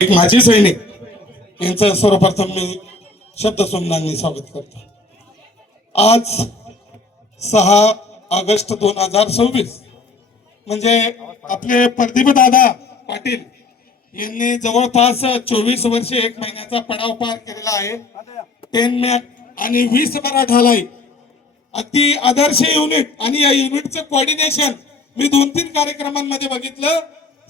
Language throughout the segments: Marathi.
एक माजी सैनिक यांचं सर्वप्रथम मी शब्दसुमनांनी स्वागत करतो. आज 6 ऑगस्ट 2026 म्हणजे आपले प्रदीप दादा पाटील यांनी जवळपास 24 वर्षे 1 महिन्याचा पडाव पार केलेला आहे. 10 मॅक आणि 20 मराठालाई अगदी आदर्श युनिट आणि या युनिटचं कोऑर्डिनेशन मी 2-3 कार्यक्रमांमध्ये बघितलं.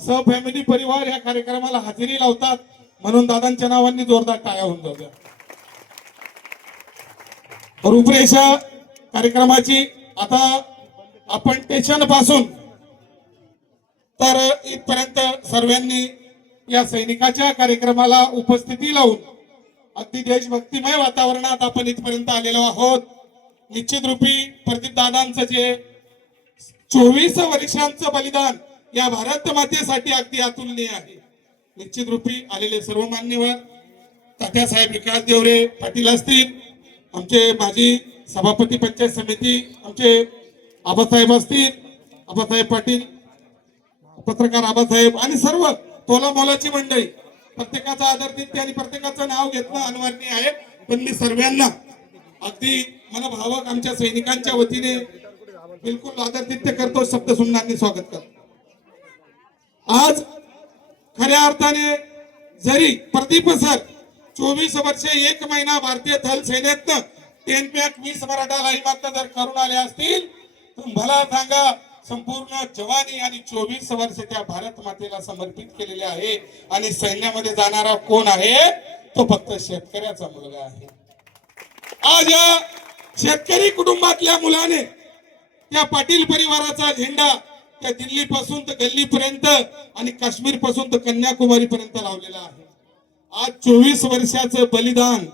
फॅमिली परिवार या कार्यक्रमाला हजेरी लावतात म्हणून दादांच्या नावांनी जोरदार टाळ्या होऊन जाऊ. रूपरेषा कार्यक्रमाची आता आपण स्टेशन पासून तर इथपर्यंत सर्वांनी या सैनिकाच्या कार्यक्रमाला उपस्थिती लावून अगदी देशभक्तिमय वातावरणात आपण इथपर्यंत आलेलो आहोत. निश्चित रूपी प्रदीप दादांचं जे 24 वर्षांचं बलिदान या भारत मातेसाठी अगदी अतुलनीय आहे. निश्चित रूपी आलेले सर्व मान्यवर तात्यासाहेब विकास देवरे पाटील असतील, आमचे माजी सभापती पंचायत समिती आमचे आबासाहेब असतील, आबासाहेब पाटील, पत्रकार आबासाहेब आणि सर्व तोला मोलाची मंडळी, प्रत्येकाचा आदरातिथ्य आणि प्रत्येकाचं नाव घेतलं अनिवार्य आहे. पण मी सर्वांना अगदी मनभावक आमच्या सैनिकांच्या वतीने बिलकुल आदरातिथ्य करतो, शब्दसुमनांनी स्वागत करतो. आज खऱ्या अर्थाने जरी प्रदीप सर 24 वर्षे 1 महिना भारतीय थल सेनेतनं 10 मॅक 20 मराठा हिमात जर करून आले असतील तर मला सांगा संपूर्ण जवानी आणि 24 वर्ष त्या भारत मातेला समर्पित केलेले आहे. आणि सैन्यामध्ये जाणारा कोण आहे तो फक्त शेतकऱ्याचा मुलगा आहे. आज या शेतकरी कुटुंबातल्या मुलाने त्या पाटील परिवाराचा झेंडा त्या दिल्ली पासून तर गल्ली पर्यंत आणि काश्मीर पासून तर कन्याकुमारी पर्यंत लावलेला आहे. आज 24 वर्षाचं बलिदान.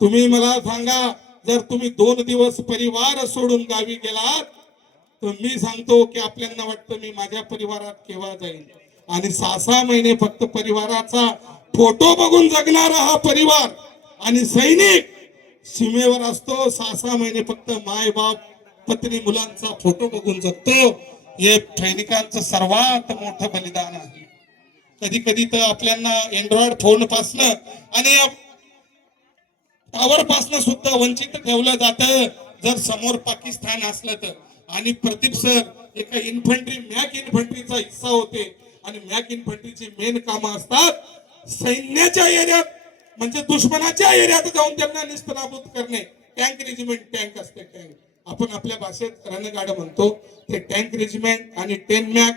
तुम्ही मला सांगा, जर तुम्ही 2 दिवस परिवार सोडून गावी गेलात तर मी सांगतो की आपल्याला वाटतं मी माझ्या परिवारात केव्हा जाईल. आणि 6 महिने फक्त परिवाराचा फोटो बघून जगणारा हा परिवार आणि सैनिक सीमेवर असतो. 6 महिने फक्त माय बाप पत्नी मुलांचा फोटो बघून जगतो. हे सैनिकांचं सर्वात मोठं बलिदान आहे. कधी कधी तर आपल्याला अँड्रॉइड फोन पासनं आणि टावर पासनं सुद्धा वंचित ठेवलं जातं जर समोर पाकिस्तान असलं तर. आणि प्रदीप सर एका इन्फंट्री मॅक इन्फंट्रीचा हिस्सा होते आणि मॅक इन्फंट्रीची मेन कामं असतात सैन्याच्या एरियात म्हणजे दुश्मनाच्या एरियात जाऊन त्यांना निस्तनाबूत करणे. टँक रेजिमेंट टँक असते, टँक आपण आपल्या भाषेत रणगाड म्हणतो. ते टँक रेजिमेंट आणि 10 मॅक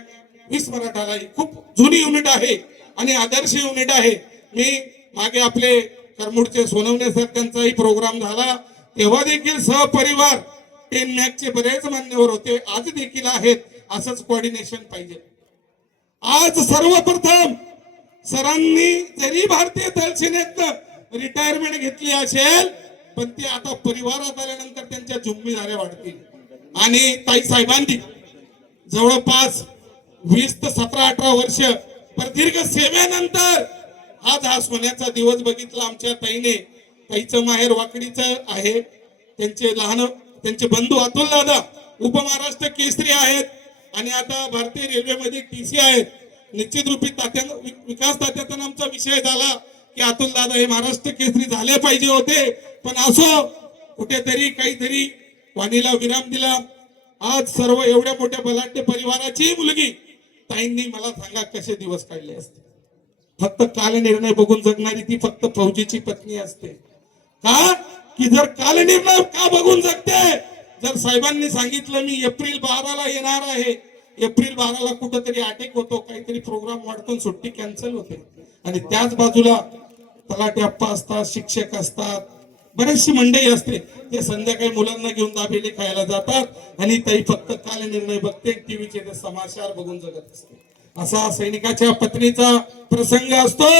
20 मराठाला खूप जुनी युनिट आहे आणि आदर्श युनिट आहे. मी मागे आपले करमुडचे सोनवणे सर त्यांचाही प्रोग्राम झाला तेव्हा देखील सहपरिवार 10 मॅकचे बरेच मान्यवर होते, आज देखील आहेत. असंच कोऑर्डिनेशन पाहिजे. आज सर्वप्रथम सरांनी जरी भारतीय थल सेनेतनं रिटायरमेंट घेतली असेल पण ते आता परिवारात आल्यानंतर त्यांच्या जिम्मेदाऱ्या वाढतील. आणि ताई साहेबांनी जवळपास 20 ते 17-18 वर्ष प्रदीर्घ सेवेनंतर आज हा सोन्याचा दिवस बघितला. आमच्या ताईने, ताईचं माहेर वाकडीचं आहे, त्यांचे बंधू अतुल दादा उपमहाराष्ट्र केसरी आहेत आणि आता भारतीय रेल्वेमध्ये TC आहेत. निश्चित रूपी विकास तात्याचा आमचा विषय झाला की अतुल दादा हे महाराष्ट्र केसरी झाले पाहिजे होते, पण असो कुठेतरी काहीतरी वाणीला विराम दिला. आज सर्व एवढ्या मोठ्या बलाढ्य परिवाराची मुलगी ताईंनी मला सांगा कसे दिवस काढले असते. फक्त कालनिर्णय बघून जगणारी ती फक्त फौजीची पत्नी असते. का की जर कालनिर्णय का बघून जगते, जर साहेबांनी सांगितलं मी एप्रिल 12ला येणार आहे, एप्रिल 12ला कुठंतरी अटॅक होतो, काहीतरी प्रोग्राम वाढतो, सुट्टी कॅन्सल होते. आणि त्याच बाजूला तलाठी अप्पा असतात, शिक्षक असतात, बरेचशी मंडळी असते, ते संध्याकाळी मुलांना घेऊन दाबेली खायला जातात आणि ताई फक्त कालनिर्णय बघते, टीव्हीचे ते समाचार बघून जगत असते. असा सैनिकाच्या पत्नीचा प्रसंग असतो.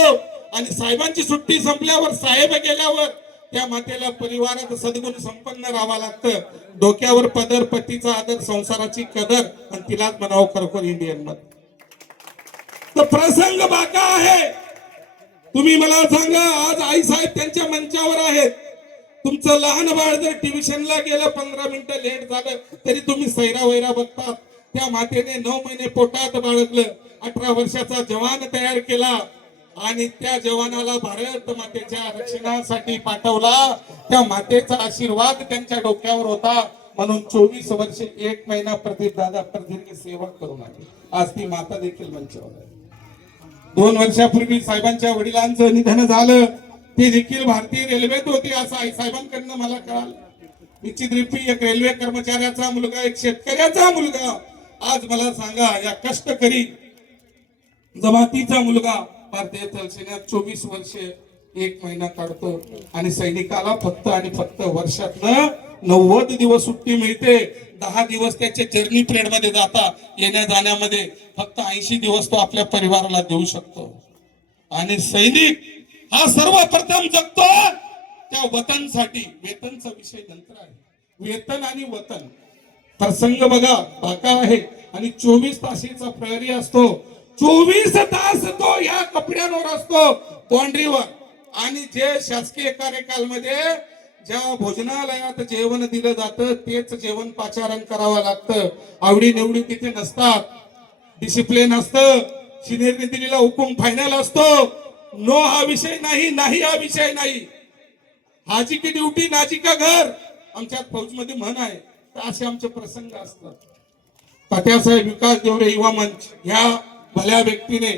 आणि साहेबांची सुट्टी संपल्यावर साहेब गेल्यावर त्या मातेला परिवारात सद्गुण संपन्न राहावं लागतं. डोक्यावर पदर, पतीचा आदर, संसाराची कदर आणि तिलाच म्हणावं खरोखर इंडियन मध्ये. तर प्रसंग बाका आहे. तुम्ही मला सांगा, आज आई साहेब त्यांच्या मंचावर आहेत. तुमचं लहान बाळ जर ट्युशनला गेलं 15 मिनिटं लेट झालं तरी तुम्ही सैरा वैरा बघतात. त्या मातेने 9 महिने पोटात बाळगलं, 18 वर्षाचा जवान तयार केला. आणि त्या जवानाला भारत मातेच्या रक्षणासाठी पाठवला. त्या मातेचा आशीर्वाद त्यांच्या डोक्यावर होता, म्हणून 24 वर्ष 1 महिना प्रदीप दादा प्रदीर्घ सेवा करून आले. आज ती माता देखील मंचावर आहे. 2 वर्षापूर्वी साहेबांच्या वडिलांचं निधन झालं. ते देखील भारतीय रेल्वेत होते असं आई साहेबांकडनं मला कळालं. निश्चित रूपी एक रेल्वे कर्मचाऱ्याचा मुलगा, एक शेतकऱ्याचा मुलगा, आज मला सांगा या कष्टकरी जमातीचा मुलगा भारतीय थलसेनेत 24 वर्ष 1 महिना काढतो. आणि सैनिकाला फक्त आणि फक्त वर्षातनं 90 दिवस सुट्टी मिळते. 10 दिवस त्याचे जर्नी पिरियड मध्ये जाता, येण्या जाण्यामध्ये फक्त 80 दिवस तो आपल्या परिवाराला देऊ शकतो. आणि सैनिक हा सर्वप्रथम जगतो त्या वतनसाठी. वेतनचा विषय नंतर आहे. वेतन आणि वतन प्रसंग बघा बाका आहे. आणि 24 तासाचा प्रहरी असतो. 24 तास तो या कपड्यांवर असतो बाउंड्रीवर. आणि जे शासकीय कार्यकालमध्ये ज्या भोजनालयात जेवण दिलं जातं तेच जेवण पाचारण करावं लागतं. आवडी निवडी तिथे नसतात. डिसिप्लिन असतं. सिनियर दिलेला हुकूम फायनल असतो. नो हा विषय नाही, नाही हा विषय नाही. हाजी की ड्युटी नाजी का घर, आमच्या फौजमध्ये म्हण आहे. तर असे आमचे प्रसंग असतात. तात्यासाहेब विकास देवरे युवा मंच ह्या भल्या व्यक्तीने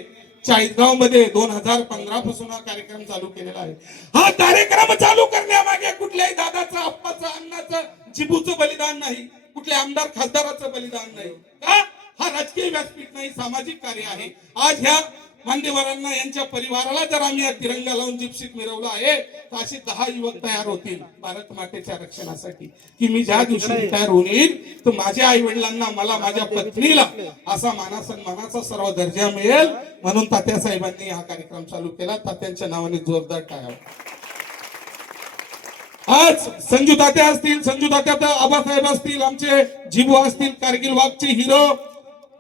40गाव मध्ये 2015 पासून हा कार्यक्रम चालू केलेला आहे. हा कार्यक्रम चालू करण्यामागे कुठल्याही दादाचं, आप्पाचं, अण्णाचं, जिबूचं बलिदान नाही, कुठल्या आमदार खासदाराचं बलिदान नाही. का हा राजकीय व्यासपीठ नाही, सामाजिक कार्य आहे. आज ह्या मान्यवरांना यांच्या परिवाराला जर आम्ही या तिरंगा लावून जिप्सीत मिरवलं आहे तर असे 10 युवक तयार होतील भारत मातेच्या रक्षणासाठी. की मी ज्या दिवशी रिटायर होऊन येईल तर माझ्या आई वडिलांना, मला, माझ्या पत्नीला असा मानाचा सर्व दर्जा मिळेल. म्हणून तात्यासाहेबांनी हा कार्यक्रम चालू केला. तात्यांच्या नावाने जोरदार टाळ्या. आज संजू तात्या असतील, संजू तात्या आबासाहेब असतील, आमचे जिबू असतील, कारगिल वाघचे हिरो,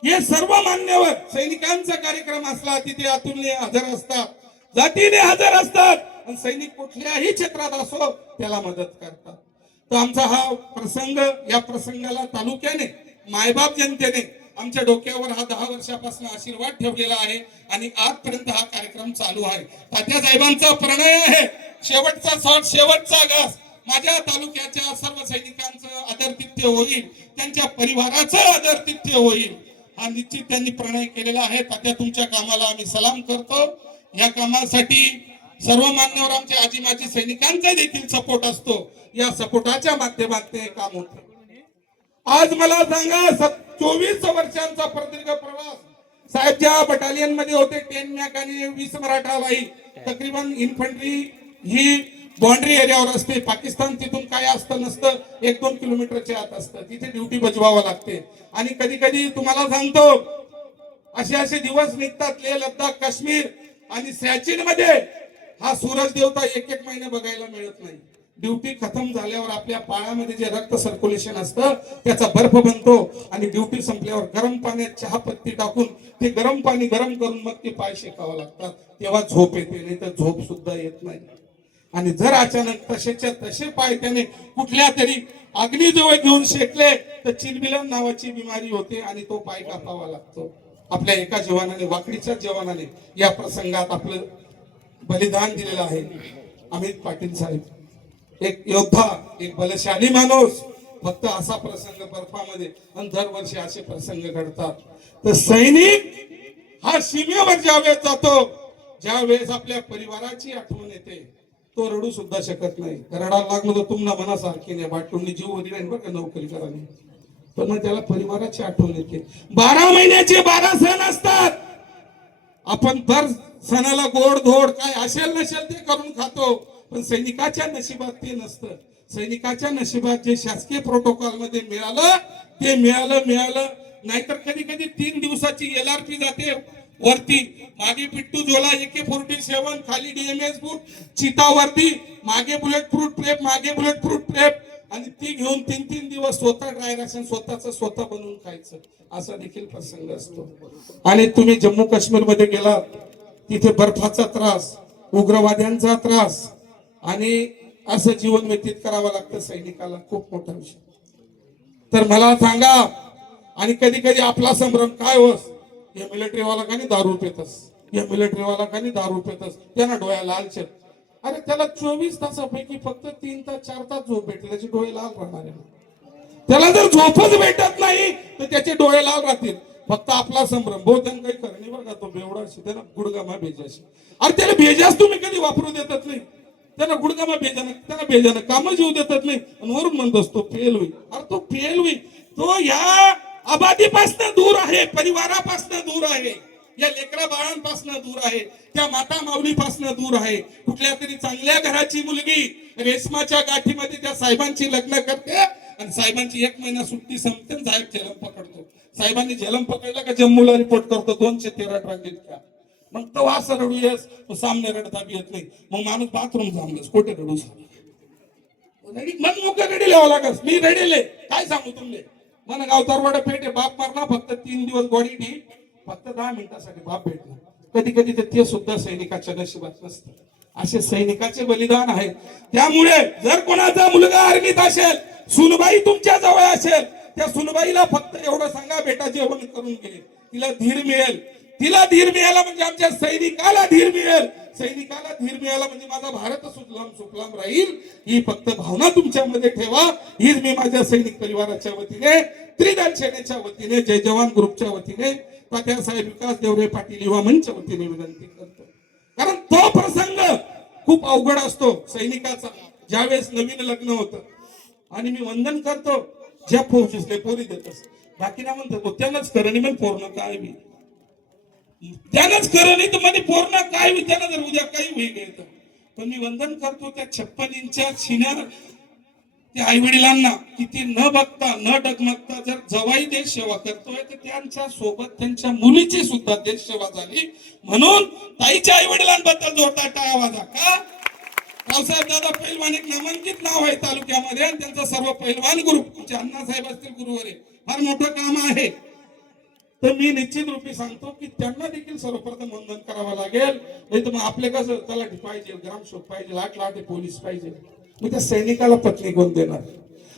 हे सर्व मान्यवर सैनिकांचा कार्यक्रम असला तिथे अतुलने हजर असतात, जातीने हजर असतात. आणि सैनिक कुठल्याही क्षेत्रात असो त्याला मदत करतात. तर आमचा हा प्रसंग, या प्रसंगाला तालुक्याने, मायबाप जनतेने आमच्या डोक्यावर हा 10 वर्षापासून आशीर्वाद ठेवलेला आहे. आणि आजपर्यंत हा कार्यक्रम चालू आहे. तात्यासाहेबांचा प्रणय आहे, शेवटचा शॉट, शेवटचा घास माझ्या तालुक्याच्या सर्व सैनिकांचं आदरातिथ्य होईल, त्यांच्या परिवाराचं आदरातिथ्य होईल, हा निश्चित त्यांनी प्रणय केलेला आहे. तात्या तुमच्या कामाला आम्ही सलाम करतो. या कामासाठी सर्व मान्यवर आमच्या आजी माजी सैनिकांचा देखील सपोर्ट असतो. या सपोर्टाच्या माध्यमातून हे काम होतं. आज मला सांगा 24 वर्षांचा प्रदीर्घ प्रवास. साहेब ज्या बटालियन मध्ये होते 10 मॅक आणि 20 मराठा बाई, तकरीबन इन्फंट्री ही बाउंड्री एरियावर असते. पाकिस्तान तिथून काय असतं नसतं, 1-2 किलोमीटरच्या आत असतं. तिथे ड्युटी बजवावं लागते. आणि कधी कधी तुम्हाला सांगतो असे दिवस निघतात. लेह लद्दाख काश्मीर आणि सियाचीन मध्ये हा सूरज देवता 1-1 महिने बघायला मिळत नाही. ड्युटी खतम झाल्यावर आपल्या पायामध्ये जे रक्त सर्क्युलेशन असतं त्याचा बर्फ बनतो. आणि ड्युटी संपल्यावर गरम पाण्यात चहापत्ती टाकून ते गरम पाणी गरम करून मग ते पाय शेकावं लागतात. तेव्हा झोप येते, नाही तर झोप सुद्धा येत नाही. आणि जर अचानक तसेच्या तसे पाय त्याने कुठल्या तरी अग्नीजवळ घेऊन शेकले तर चिलबिलन नावाची बिमारी होते आणि तो पाय कापावा लागतो. आपल्या एका जवानाने, वाकडीच्या जवानाने या प्रसंगात आपलं बलिदान दिलेलं आहे. अमित पाटील साहेब एक योद्धा, एक बलशाली माणूस. फक्त असा प्रसंग बर्फामध्ये, आणि दरवर्षी असे प्रसंग घडतात. तर सैनिक हा सीमेवर ज्यावेळेस जातो, ज्या वेळेस आपल्या परिवाराची आठवण येते तो रडू सुद्धा शकत नाही. रडायला लागलो तर तुम्हाला मनासारखी नाही, बाटूंनी जीव वगैरे बरं का नोकरी करायला, पण मग त्याला परिवाराची आठवण येते. 12 महिन्याचे 12 सण असतात. आपण दर सणाला गोड धोड काय असेल नसेल ते करून खातो, पण सैनिकाच्या नशिबात ते नसतं. सैनिकाच्या नशिबात जे शासकीय प्रोटोकॉल मध्ये मिळालं ते मिळालं. नाहीतर कधी कधी 3 दिवसाची LRP जाते वरती, मागे पिट्टू झोला AK-47, खाली DMS बूट, चिता वर्दी, मागे बुलेट प्रूफ प्रेप, मागे बुलेट प्रूफ प्रेप, आणि ती घेऊन 3-3 दिवस स्वतः ड्राय राशन स्वतः बनवून खायचं. असा देखील प्रसंग असतो. आणि तुम्ही जम्मू काश्मीर मध्ये गेला तिथे बर्फाचा त्रास, उग्रवाद्यांचा त्रास, आणि असं जीवन व्यतीत करावं लागतं सैनिकाला. खूप मोठा विषय. तर मला सांगा, आणि कधी कधी आपला संभ्रम काय होस, हे मिलिटरीवाला का नाही दारू पितस, या मिलिटरीवाला काही दारू पितस त्यांना डोळ्या लालचे. अरे त्याला 24 तासापैकी फक्त 3 तास 4 तास झोप भेटते, त्याचे डोळे लाल राहणार आहे. त्याला जर झोपच भेटत नाही तर त्याचे डोळे लाल राहतील. फक्त आपला संभ्रम भाऊ त्यांना काही खरं नाही बघा. तो बेवडाशी त्याला गुडगामा भेजाशी. अरे त्याला भेजास तुम्ही कधी वापरू देतात नाही. त्यांना गुडगामा भेजानं त्याला भेजानं काम जीव देतात नाही. आणि वरून म्हणत असतो फेल होईल. अरे तो फेल होईल. तो या आबादीपासून दूर आहे, परिवारापासून दूर आहे, या लेकरा बाळांपासून दूर आहे, त्या माता माऊलीपासून दूर आहे. कुठल्या तरी चांगल्या घराची मुलगी रेशमाच्या गाठीमध्ये त्या साहेबांची लग्न करते आणि साहेबांची 1 महिना सुट्टी संपते आणि साहेब जलम पकडतो. साहेबांनी जलम पकडला का जम्मूला रिपोर्ट करतो 213 ट्रांगेट का. मग तो असं रडू येस सामने रडता बी येत नाही. मग माणूस बाथरूम थांबलंस कोठे रडू रडी मन मोकळं रडी लिहावं लागस. मी रडेले काय सांगू तुमले. मन गाव तरवाडा पेटे बाप मारला फक्त 3 दिवस बॉडी ठी फक्त 10 मिनिटासाठी बाप भेटला. कधी कधी ते सुद्धा सैनिकाच्या नशिबात नसतं. असे सैनिकाचे बलिदान आहे. त्यामुळे जर कोणाचा मुलगा आर्मीत असेल, सुनबाई तुमच्या जवळ असेल, त्या सुनबाईला फक्त एवढं सांगा बेटा जेवण करून घे, तिला धीर मिळेल. तिला धीर मिळाला म्हणजे आमच्या सैनिकाला धीर मिळेल. सैनिकाला धीर मिळाला म्हणजे माझा भारत सुजलाम सुफलाम राहील. ही फक्त भावना तुमच्यामध्ये ठेवा. हीच मी माझ्या सैनिक परिवाराच्या वतीने, त्रिदल सेनेच्या वतीने, जय जवान ग्रुपच्या वतीने, तात्यासाहेब विकास देवरे पाटील युवा मंचच्या वतीने विनंती करतो. कारण तो प्रसंग खूप अवघड असतो सैनिकाचा. ज्यावेळेस नवीन लग्न होतं आणि मी वंदन करतो ज्या फौजीसले पोरी देतस बाकी ना म्हणतो त्यानंच करणी पण पूर्ण काय बी त्यानंच खरं नाही तर मध्ये पूर्ण काय बी त्यानं जर उद्या काही होईल येतं. पण मी वंदन करतो त्या 56 इंच्या शिन्यार त्या आई वडिलांना किती न बघता न डगमगता जर जवाई देश सेवा करतोय तर त्यांच्या सोबत त्यांच्या मुलीची सुद्धा देश सेवा झाली. म्हणून ताईच्या आई वडिलांबद्दल जोरदार टाळ्या वाजा का. रावसाहेब दादा पैलवान एक नामांकित नाव आहे तालुक्यामध्ये आणि त्यांचा सर्व पैलवान ग्रुप तुमचे अण्णासाहेब असतील गुरुवारे फार मोठं काम आहे. तर मी निश्चित रूपी सांगतो की त्यांना देखील सर्वप्रथम वंदन करावं लागेल. नाही तर मग आपले कसं तलाठी पाहिजे, ग्रामसेवक पाहिजे, लाट पोलीस पाहिजे. मग त्या सैनिकाला पत्नी कोण देणार.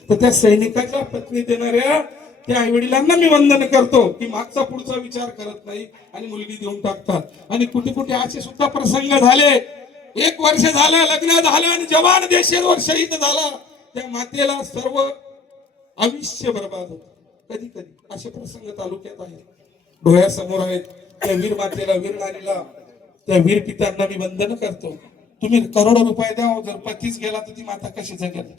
तर त्या सैनिकाच्या पत्नी देणाऱ्या त्या आई वडिलांना मी वंदन करतो की मागचा पुढचा विचार करत नाही आणि मुलगी देऊन टाकतात. आणि कुठे कुठे असे सुद्धा प्रसंग झाले. 1 वर्ष झालं लग्न झालं आणि जवान देशावर शहीद झाला. त्या मातेला सर्व आयुष्य बर्बाद होत. कधी कधी असे प्रसंग तालुक्यात आहेत, डोळ्यासमोर आहेत. त्या वीर मातेला, वीर नारीला, त्या वीर पित्यांना मी वंदन करतो. तुम्ही करोडो रुपये द्या, जर पतीच गेला तर ती माता कशी जगेल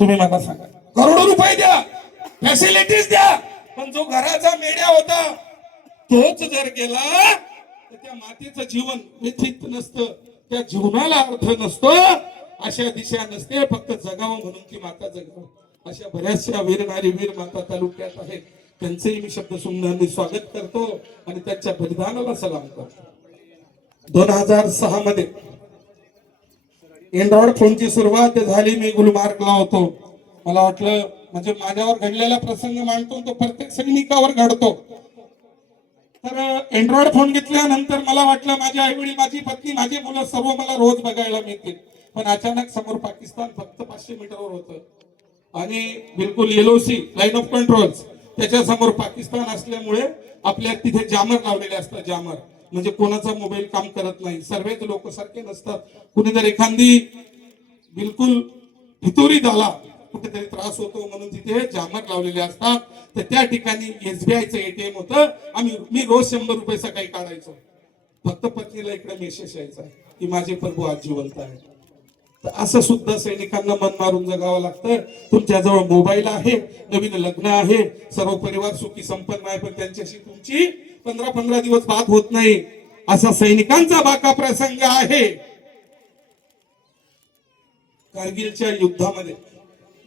तुम्ही मला सांगा. करोडो रुपये द्या, फॅसिलिटीज द्या, पण जो घराचा मेढ्या होता तोच जर गेला तर त्या मातेचं जीवन व्यथित नसतं, त्या जीवनाला अर्थ नसतो. अशा दिशा नसते, फक्त जगावं म्हणून ती माता जगावं. अशा बऱ्याचशा वीर नारी, वीर माता तालुक्यात आहेत. त्यांचेही मी शब्द सुमनांनी स्वागत करतो आणि त्यांच्या बलिदानाला सलाम करतो. 2006 मध्ये एंड्रॉइड फोनची सुरुवात झाली. मी गुलमार्गला होतो. मला वाटलं म्हणजे माझ्यावर घडलेला प्रसंग मांडतो तो प्रत्येक सैनिकावर घडतो. तर एंड्रॉइड फोन घेतल्यानंतर मला वाटलं माझे आई वडील, माझी पत्नी, माझे मुलं सर्व मला रोज बघायला मिळतील. पण अचानक समोर पाकिस्तान फक्त 500 मीटरवर होतं आणि बिलकुल LOC लाईन ऑफ कंट्रोल त्याच्या समोर पाकिस्तान असल्यामुळे आपल्या तिथे जामर लावलेले असतात. जामर म्हणजे कोणाचा मोबाईल काम करत नाही. सर्वच लोक सारखे नसतात. कुणी जर एखादी बिलकुल फितुरी झाला, कुठेतरी त्रास होतो म्हणून तिथे जामर लावलेले असतात. तर त्या ठिकाणी SBIचं ATM होतं. मी रोज 100 रुपये सकाळी काढायचो. फक्त पत्नीला इकडे मेसेज यायचा की माझे प्रभू आज जिवंत आहे. तर असं सुद्धा सैनिकांना मन मारून जगावं लागतं. तुमच्याजवळ मोबाईल आहे, नवीन लग्न आहे, सर्व परिवार सुखी संपन्न आहे, पण त्यांच्याशी तुमची 15-15 दिवस बात होत नाही. असा सैनिकांचा बाका प्रसंग आहे. कारगिलच्या युद्धामध्ये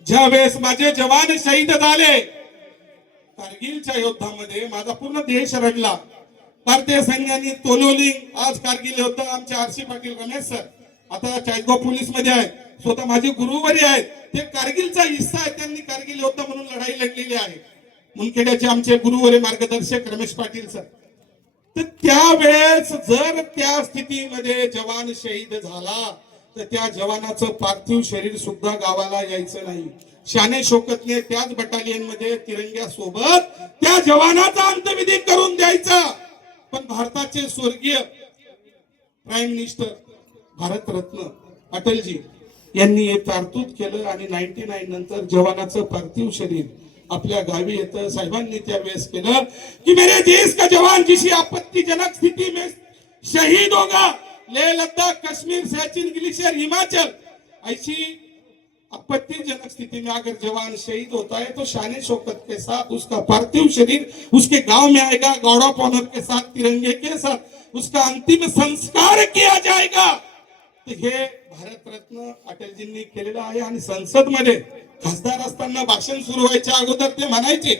ज्या वेळेस माझे जवान शहीद झाले, कारगिलच्या युद्धामध्ये माझा पूर्ण देश रडला. भारतीय सैन्याने तोलोलिंग, आज कारगिल योद्धा आमचे RC पाटील रमेश सर आता चाळीसगाव पोलीस मध्ये आहेत, स्वतः माझे गुरुवारी आहेत. ते कारगिलचा हिस्सा आहे. त्यांनी कारगिल योद्धा म्हणून लढाई लढलेली आहे. मुनखेड्याचे आमचे गुरुवारी मार्गदर्शक रमेश पाटील सर. तर त्यावेळेस जर त्या स्थितीमध्ये जवान शहीद झाला तर त्या जवानाचं पार्थिव शरीर सुद्धा गावाला यायचं नाही. शाने शौकतने त्याच बटालियन मध्ये तिरंग्यासोबत त्या जवानाचा अंत्यविधी करून द्यायचा. पण भारताचे स्वर्गीय प्राईम मिनिस्टर भारतरत्न अटलजी यांनी हे तरतूद केलं आणि 99 नंतर जवानाचं पार्थिव शरीर आपल्या गावी येतं. साहेबांनी त्यावेळेस केलं की मेरे देश का जवान किसी आपत्तिजनक स्थिति में शहीद होगा, लेह लद्दाख कश्मीर सियाचिन ग्लेशियर हिमाचल ऐसी आपत्तिजनक स्थिति में अगर जवान शहीद होता है तो शान शौकत के साथ उसका पार्थिव शरीर उसके गांव में आएगा, गार्ड ऑफ ऑनर के साथ, तिरंगे के साथ उसका अंतिम संस्कार किया जाएगा. तो हे भारतरत्न अटलजींनी केलेलं आहे. आणि संसद मध्ये खासदार असताना भाषण सुरू व्हायच्या अगोदर ते म्हणायचे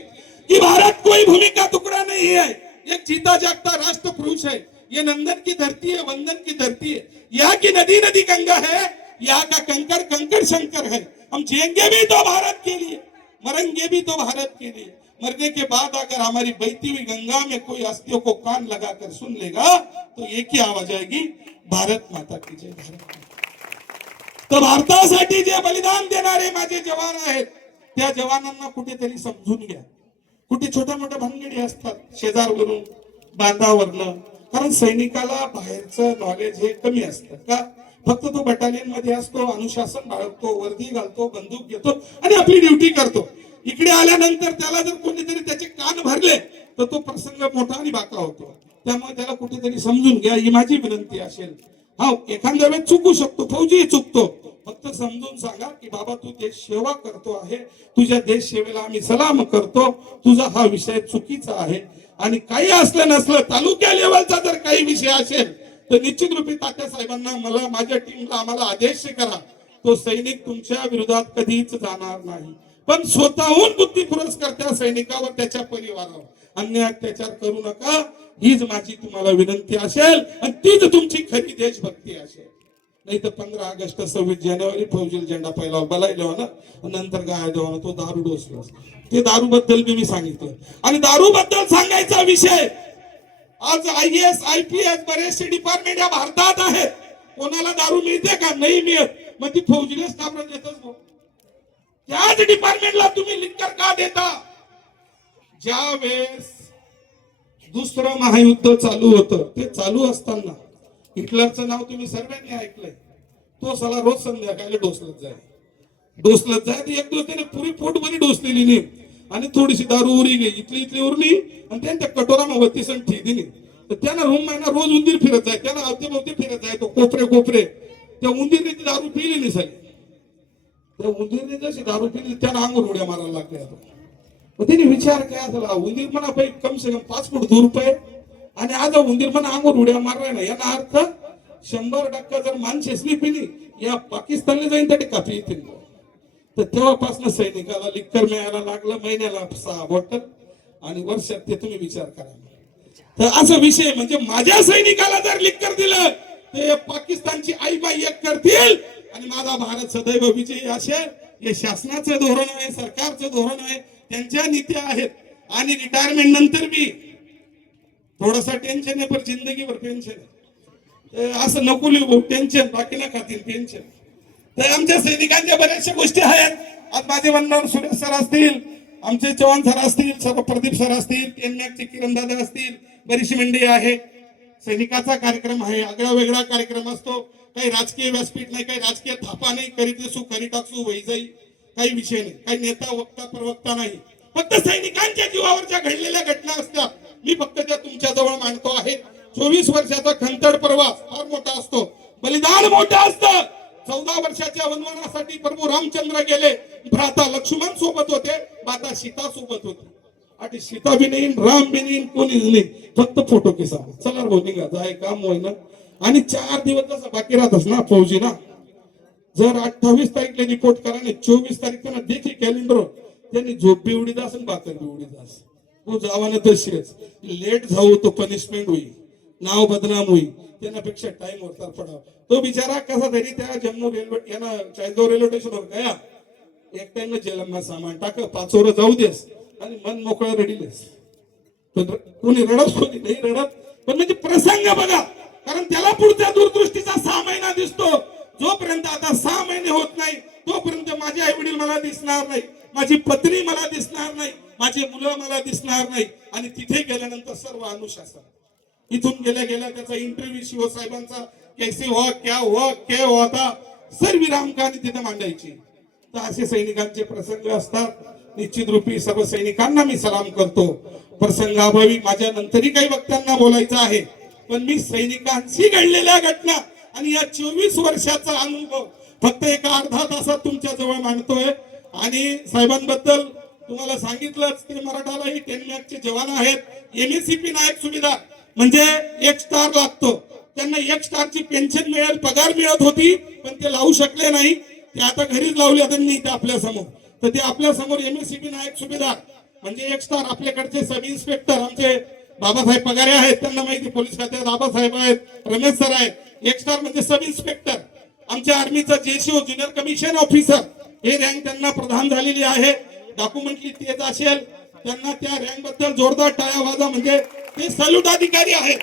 की भारत कोई भूमि का टुकड़ा नहीं है, एक जीता जागता राष्ट्र पुरुष है, ये नंदन की धरती है, वंदन की धरती है, यहाँ की नदी नदी गंगा है, यहाँ का कंकड़ कंकड़ शंकर है. हम जिएंगे भी तो भारत के लिए, मरेंगे भी तो भारत के लिए. मरने के बाद अगर हमारी बहती हुई गंगा में कोई अस्थियों को कान लगाकर सुन लेगा तो एक ही आवाज आएगी, भारत माता की जय. भारत. तर भारतासाठी जे बलिदान देणारे माझे जवान आहेत त्या जवानांना कुठेतरी समजून घ्या. कुठे छोट्या मोठ्या भानगडी असतात शेजारवरून बांधावरनं, कारण सैनिकाला बाहेरचं नॉलेज हे कमी असतं का, फक्त तो बटालियन मध्ये असतो, अनुशासन बाळगतो, वर्दी घालतो, बंदूक घेतो आणि आपली ड्युटी करतो. इकडे आल्यानंतर त्याला जर कोणीतरी त्याचे कान भरले तर तो प्रसंग मोठा आणि बाका होतो. त्यामुळे त्याला कुठेतरी समजून घ्या, ही माझी विनंती असेल. हा, एखाद्या वेळेस चुकू शकतो, फौजी चुकतो, फक्त समजून सांगा की बाबा तू देश सेवा करतो आहे, तुझ्या देश सेवेला आम्ही सलाम करतो, तुझा हा विषय चुकीचा आहे. आणि काही असलं नसलं तालुक्या लेवलचा जर काही विषय असेल तर निश्चित रूपी तात्या साहेबांना, मला, माझ्या टीमला, आम्हाला आदेश करा. तो सैनिक तुमच्या विरोधात कधीच जाणार नाही, पण स्वतःहून बुद्धी पुरस्कार त्या सैनिकावर, त्याच्या परिवारावर अन्याय अत्याचार करू नका. हीच माझी तुम्हाला विनंती असेल आणि तीच तुमची खरी देशभक्ती असेल. नाही तर 15 ऑगस्ट 26 जानेवारी फौजील झेंडा पहिला बलायला ना, नंतर काय देवा तो दारू डोसला. ते दारू बद्दल मी सांगितलं. आणि दारू बद्दल सांगायचा विषय, आज IAS IPS बरेचसे डिपार्टमेंट या भारतात आहेत. कोणाला दारू मिळते का? नाही मिळत. मग ती फौजीलाच का बरं देतच? त्याच डिपार्टमेंटला तुम्ही लिंकर का देता? ज्या वेळेस दुसरं महायुद्ध चालू होतं, ते चालू असताना हिटलरचं नाव तुम्ही सर्वांनी ऐकलंय. तो साला रोज संध्याकाळी डोसलत जाय. एक दिवस त्याने पुरी पोटभरी डोसलेली नाही आणि थोडीशी दारू उरी गेली, इथली उरली आणि त्यांच्या कटोरा वतीसन ठी दिली. तर त्यानं रूम महिना रोज उंदीर फिरत जाय, त्याला अवतीभोवती फिरत जाय, तो कोपरे त्या उंदीरने ती दारू पिली नाही झाली. त्या उंदीरने जशी दारू पिली त्यानं अंगूर उड्या मारायला लागल्या. मग तिने विचार काय झाला, उंदीर म्हणा कम से कम 5 फूट दूर पे आणि आज उंदीर म्हणा अंगूर उड्या मारलाय ना, याचा अर्थ 100% जर माणसेसनी पिली या पाकिस्तानला जाईन तर कापी येतील. तर तेव्हापासून सैनिकाला लिक्कर मिळायला लागलं, महिन्याला 6 बॉटल आणि वर्षात ते तुम्ही विचार करा. तर असा विषय म्हणजे माझ्या सैनिकाला जर लिक्कर दिलं ते पाकिस्तानची आईबाई एक करतील आणि माझा भारत सदैव विजयी असेल. हे शासनाचं धोरण आहे, सरकारचं धोरण आहे, त्यांच्या नीत्या आहेत. आणि रिटायरमेंट नंतर बी थोडासा टेन्शन आहे, पण जिंदगीभर पेन्शन आहे. असं नको लिहू टेन्शन, बाकी ना खातील पेन्शन. तर आमच्या सैनिकांच्या बऱ्याचशा गोष्टी आहेत. आज माझे वंदन सुरेश सर असतील, आमचे चव्हाण सर असतील, सर्व प्रदीप सर असतील, टेनमॅकचे किरण दादा असतील, बरीचशी मंडळी आहे. सैनिकाचा कार्यक्रम आहे, आगळा वेगळा कार्यक्रम असतो. काही राजकीय व्यासपीठ नाही, काही राजकीय थापा नाही, करीत सु करी टाकसू वही जाई, काही विषय नाही, काही नेता वक्ता प्रवक्ता नाही. फक्त सैनिकांच्या जीवावरच्या घडलेल्या घटना असतात. मी फक्त त्या तुमच्या जवळ मांडतो आहे. 24 वर्षाचा खंतड प्रवास फार मोठा असतो, बलिदान मोठं असतं. 14 वर्षाच्या वनवासासाठी प्रभू रामचंद्र गेले, भ्राता लक्ष्मण सोबत होते, माता सीता सोबत होती. आणि सीता बी नाही, राम बी नाही, कोणीच नाही, फक्त फोटो के साथ. चला भाऊ निघा, जाय काम होईना. आणि 4 दिवस जसं बाकी राहतस ना फौजी ना, जर 28 तारीखला रिपोर्ट करा आणि 24 तारीख त्यांना देखी कॅलेंडर, त्यांनी झोप बी उडी दास आणि बाकर बी उडी दास. तो जावाने तशीच लेट जाऊ तो पनिशमेंट होईल, नाव बदनाम होईल, त्यापेक्षा टाइम वरता पडाव. तो बिचारा कसा तरी त्या जम्मू रेल्वे याना चाळीसगाव रेल्वे स्टेशनवर गया, एक टाइम जेलमा सामान टाक, 5 वर जाऊ देस आणि मन मोकळं रडीलेस. पण कोणी रडत, कोणी नाही रडत, पण म्हणजे प्रसंग बघा. कारण त्याला पुढच्या दूरदृष्टीचा 6 महिना दिसतो. जोपर्यंत आता 6 महिने होत नाही तोपर्यंत माझे आई वडील मला दिसणार नाही, माझी पत्नी मला दिसणार नाही, माझे मुलं मला दिसणार नाही. आणि तिथे गेल्यानंतर सर्व अनुशासन, इथून गेल्या गेल्या त्याचा इंटरव्ह्यू शिव साहेबांचा कैसे हुआ क्या हुआ क्या हुआ था सर्व विराम कहाणी तिथे मांडायची. तर असे सैनिकांचे प्रसंग असतात. निश्चित रूपी सर्व सैनिकांना मी सलाम करतो. प्रसंगाभावी माझ्या नंतरही काही वक्त्यांना बोलायचं आहे, पण मी सैनिकांशी घडलेल्या घटना आणि या 24 वर्षाचा अनुभव फक्त एका अर्धा तासात तुमच्या जवळ मांडतोय. आणि साहेबांबद्दल तुम्हाला सांगितलंच, ते मराठालाही 10 मॅकचे जवान आहेत. एमएससीपी नायक सुविधा म्हणजे 1 स्टार लागतो. त्यांना 1 स्टारची पेन्शन मिळेल, पगार मिळत होती, पण ते लावू शकले नाही. ते आता घरीच लावले त्यांनी इथे आपल्या समोर. तर ते आपल्या समोर एमएससीपी नायक सुविधा म्हणजे 1 स्टार. आपल्याकडचे सब इन्स्पेक्टर आमचे बाबासाहेब पगारे आहेत, त्यांना माहिती. पोलीस खात्यात बाबासाहेब आहेत, रमेश सर आहेत. 1 स्टार म्हणजे सब इन्स्पेक्टर. आमच्या आर्मीचा जेसीओ ज्युनियर कमिशन ऑफिसर हे रँक त्यांना प्रदान झालेली आहे. डॉक्युमेंटली तेज असेल त्यांना त्या रँक बद्दल जोरदार टाळ्या वाजा, म्हणजे ते सल्यूट अधिकारी आहेत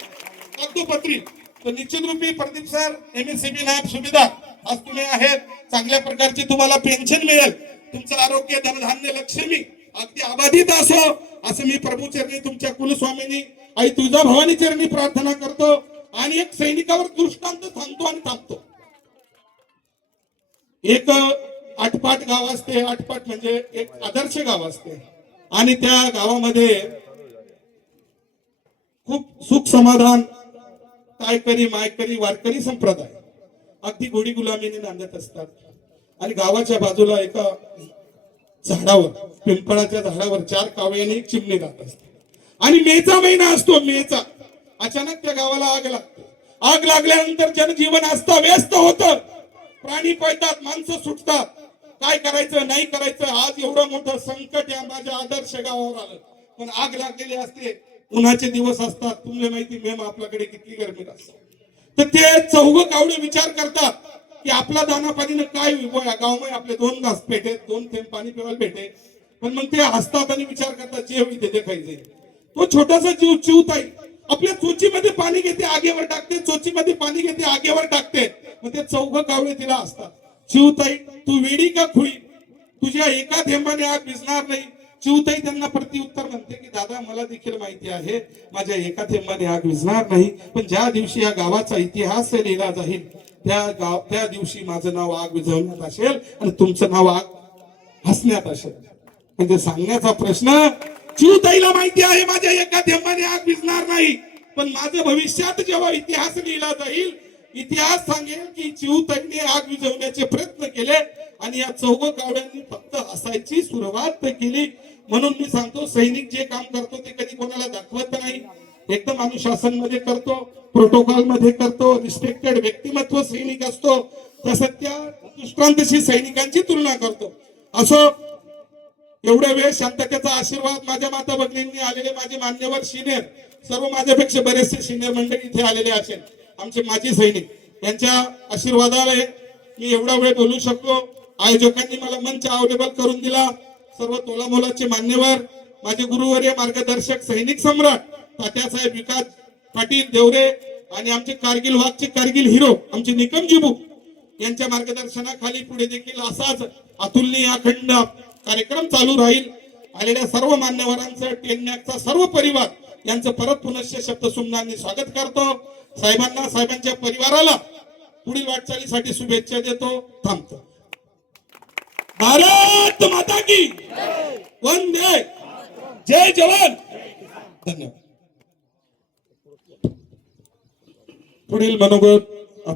कागदोपत्री. तर निश्चित रूपी प्रदीप सर एमएससीबी नायक सुविधा आज तुम्ही आहेत. चांगल्या प्रकारची तुम्हाला पेन्शन मिळेल. तुमचं आरोग्य धनधान्य लक्ष्मी अगदी अबाधित असो असं मी प्रभू चरणी तुमच्या कुलस्वामिनी आई तुळजा भवानी चरणी प्रार्थना करतो. आणि एक सैनिकावर दृष्टांत सांगतो आणि थांबतो. एक आटपाट गाव असते. आटपाट म्हणजे एक आदर्श गाव असते आणि त्या गावामध्ये खूप सुख समाधान, टायकरी मायकरी वारकरी संप्रदाय अगदी घोडी गुलामीने नांदत असतात. आणि गावाच्या बाजूला एका झाडावर, पिंपळाच्या झाडावर 4 कावळ्यांनी एक चिमणी जात असते. आणि मेचा महिना असतो. मेचा अचानक त्या गावाला आग लागते. आग लागल्यानंतर जनजीवन अस्ताव्यस्त होतं. प्राणी पळतात, माणसं सुटतात. काय करायचं नाही करायचं. आज एवढं मोठं संकट या माझ्या आदर्श गावावर आलं, पण आग लागलेली असते. उन्हाचे दिवस असतात. तुम्हाला माहिती मेम आपल्याकडे किती गरमी असते. तर ते 4 कावळे विचार करतात की आपला दाना पाणीनं काय गावमध्ये आपले 2 घास भेटे, 2 थेंब पाणी पिवायला भेटे. पण मग ते हसतात आणि विचार करतात जे होईल ते खायचे. तो छोटासा जीव चिवताई आपल्या चोचीमध्ये पाणी घेते, आगेवर टाकते. चोचीमध्ये पाणी घेते, आगेवर टाकते. मग ते 4 कावळे तिला असतात. चिवताई तू वेडी का खुळी, तुझ्या एका थेंबाने आग भिजणार नाही. चिवताई त्यांना प्रत्युत्तर म्हणते की दादा मला देखील माहिती आहे माझ्या एका थेंबाने आग विझणार नाही, पण ज्या दिवशी या गावाचा इतिहास लिहिला जाईल त्या दिवशी माझं नाव आग विझवण्यात असेल आणि तुमचं नाव आग हसण्यात असेल. म्हणजे सांगण्याचा प्रश्न, चिवताईला माहिती आहे माझ्या एका थेंबाने आग विझणार नाही, पण माझं भविष्यात जेव्हा इतिहास लिहिला जाईल इतिहास सांगेल की चिवताईने आग विझवण्याचे प्रयत्न केले आणि या 4 कावड्यांनी फक्त हसायची सुरुवात केली. म्हणून मी सांगतो सैनिक जे काम करतो ते कधी कोणाला दाखवत नाही. एकदम अनुशासन मध्ये करतो, प्रोटोकॉल मध्ये करतो, रिस्पेक्टेड व्यक्तिमत्व सैनिक असतो. तसं त्या दृष्टांतशी सैनिकांची तुलना करतो. असो एवढ्या वेळ शांततेचा आशीर्वाद माझ्या माता भगिनींनी आलेले माझे मान्यवर सिनियर, सर्व माझ्यापेक्षा बरेचसे सिनियर मंडळी इथे आलेले असेल, आमचे माजी सैनिक, यांच्या आशीर्वादाला मी एवढा वेळ बोलू शकलो. आयोजकांनी मला मंच अवेलेबल करून दिला. सर्व तोलामोलाचे मान्यवर, माझे गुरुवर्य मार्गदर्शक सैनिक सम्राट तात्यासाहेब विकास पाटील देवरे आणि आमचे कारगिल वाघचे कारगिल हिरो आमचे निकमजीबू यांच्या मार्गदर्शनाखाली पुढे देखील असाच अतुलनीय अखंड कार्यक्रम चालू राहील. आलेल्या सर्व मान्यवरांचं, 10 मॅकचा सर्व परिवार यांचं परत पुनश्च शब्दसुमनांनी स्वागत करतो. साहेबांना, साहेबांच्या परिवाराला पुढील वाटचालीसाठी शुभेच्छा देतो. थांबतो. भारत माता की वंदे, जय जवान. धन्यवाद. पुढील मनोगत